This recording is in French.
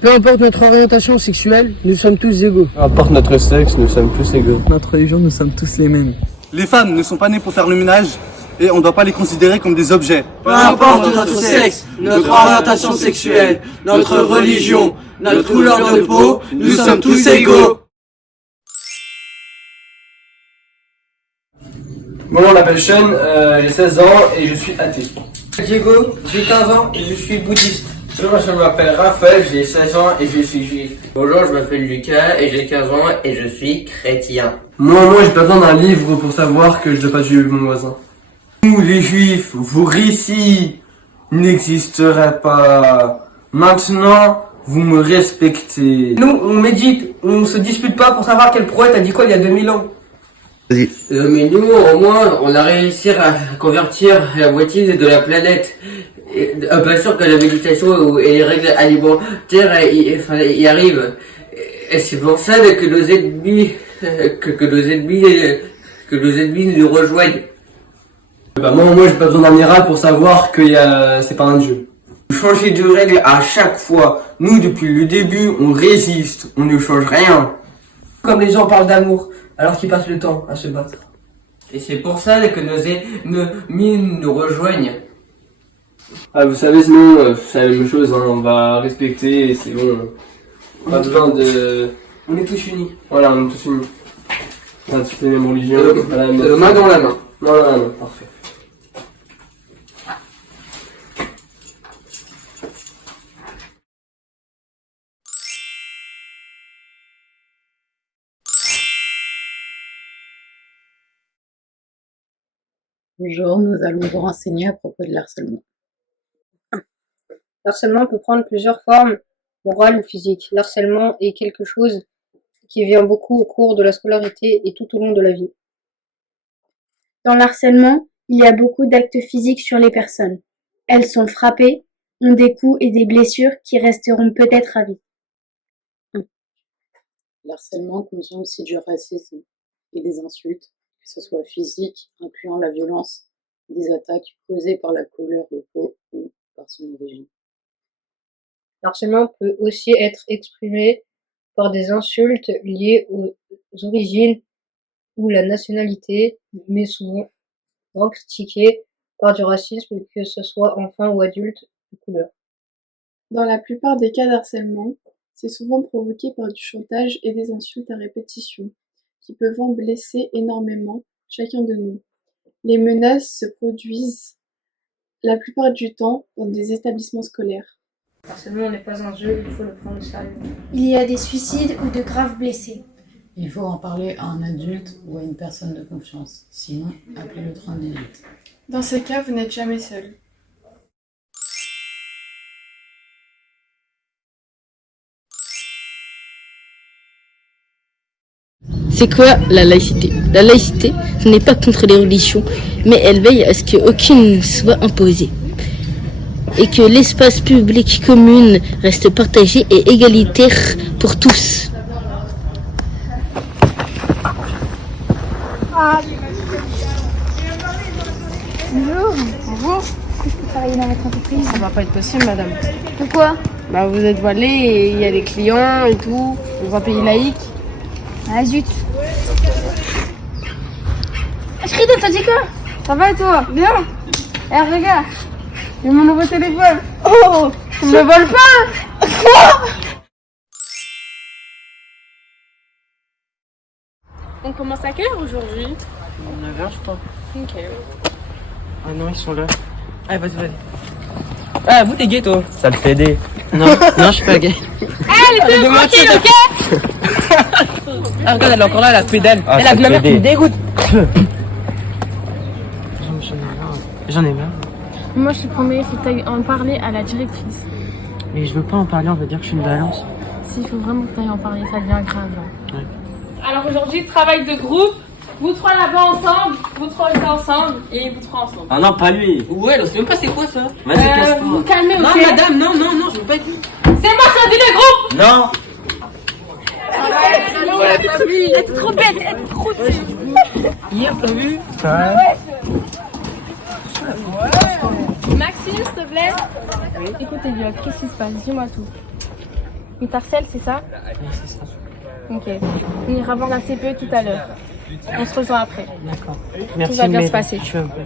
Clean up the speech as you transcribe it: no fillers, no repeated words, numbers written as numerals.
Peu importe notre orientation sexuelle, nous sommes tous égaux. Peu importe notre sexe, nous sommes tous égaux. Notre religion, nous sommes tous les mêmes. Les femmes ne sont pas nées pour faire le ménage et on ne doit pas les considérer comme des objets. Peu importe notre sexe, notre orientation sexuelle, notre religion, notre couleur de peau, nous sommes tous égaux. Bon, on m'appelle Sean, j'ai 16 ans et je suis athée. Diego, j'ai 15 ans et je suis bouddhiste. Bonjour, je m'appelle Raphaël, j'ai 16 ans et je suis juif. Bonjour, je m'appelle Lucas et j'ai 15 ans et je suis chrétien. Moi, j'ai pas besoin d'un livre pour savoir que je dois pas tuer mon voisin. Nous, les juifs, vos récits n'existeraient pas. Maintenant, vous me respectez. Nous, on médite, on se dispute pas pour savoir quel poète a dit quoi il y a 2000 ans. Mais nous, au moins, on a réussi à convertir la moitié de la planète. Bien sûr que la méditation et les règles alimentaires y arrivent. Et c'est pour ça que nos ennemis, que nos ennemis nous rejoignent. Moi, j'ai pas besoin d'un miracle pour savoir que c'est pas un dieu. Changer de règles à chaque fois. Nous, depuis le début, on résiste, on ne change rien. Comme les gens parlent d'amour, alors qu'ils passent le temps à se battre. Et c'est pour ça que nos ennemis nous rejoignent. Ah, vous savez, sinon, c'est la même chose, hein, on va respecter et c'est bon. Pas besoin de... On est tous unis. Voilà, on est tous unis. On a tous les mêmes religions. Main dans la main. Main dans la main, parfait. Bonjour, nous allons vous renseigner à propos de l'harcèlement. L'harcèlement peut prendre plusieurs formes, morales ou physiques. L'harcèlement est quelque chose qui vient beaucoup au cours de la scolarité et tout au long de la vie. Dans l'harcèlement, il y a beaucoup d'actes physiques sur les personnes. Elles sont frappées, ont des coups et des blessures qui resteront peut-être à vie. L'harcèlement contient aussi du racisme et des insultes, que ce soit physiques, incluant la violence, des attaques causées par la couleur de peau ou par son origine. L'harcèlement peut aussi être exprimé par des insultes liées aux origines ou la nationalité, mais souvent critiqué par du racisme, que ce soit enfant ou adulte de couleur. Dans la plupart des cas d'harcèlement, c'est souvent provoqué par du chantage et des insultes à répétition, qui peuvent en blesser énormément chacun de nous. Les menaces se produisent la plupart du temps dans des établissements scolaires. L'harcèlement n'est pas un jeu, il faut le prendre au sérieux. Il y a des suicides ou de graves blessés. Il faut en parler à un adulte ou à une personne de confiance, sinon appelez le 3018. Dans ces cas, vous n'êtes jamais seul. C'est quoi la laïcité? La laïcité, ce n'est pas contre les religions, mais elle veille à ce qu'aucune ne soit imposée. Et que l'espace public commun reste partagé et égalitaire pour tous. Bonjour. Bonjour. Est-ce que je peux travailler dans votre entreprise? Ça va pas être possible, madame. Pourquoi? Bah, vous êtes voilée et il y a des clients et tout. Dans un pays laïque. Ah zut. Shrida, t'as dit quoi? Ça va et toi? Bien? Eh, regarde. J'ai mon nouveau téléphone. Oh! Tu me le voles pas? On commence à quelle heure aujourd'hui? 9h, je crois. Ok. Ah non, ils sont là. Allez, vas-y. Ah, vous t'es gay toi? Ça le fait aider. Non, je suis pas gay. Allez, c'est tranquille, ok? Ah, regarde, elle est encore là, la pédale. Ah, elle a ça ma te mère fait qui me aider. dégoûte. J'en ai marre. Moi, je te promets, il faut que tu ailles en parler à la directrice. Mais je veux pas en parler, on va dire que je suis une balance. S'il faut vraiment que tu ailles en parler, ça devient grave. Là. Ouais. Alors aujourd'hui, travail de groupe. Vous trois là-bas ensemble, vous trois restez ensemble et vous trois ensemble. Ah non, pas lui. Ouais, je sais même pas c'est quoi ça. Vas-y, casse-toi. Vous vous calmez, ok? Non, madame, non, je veux pas être. C'est moi qui ai dit le groupe! Non. Elle est trop bête, elle est trop bête. Hier, t'as vu? Maxime, s'il te plaît. Écoute, Elliot, qu'est-ce qui se passe? Dis-moi tout. Il t'harcèle, c'est ça? C'est ça. Ok. On ira voir la CPE tout à l'heure. On se rejoint après. D'accord. Tout Merci, va bien mais se passer. je suis un peu.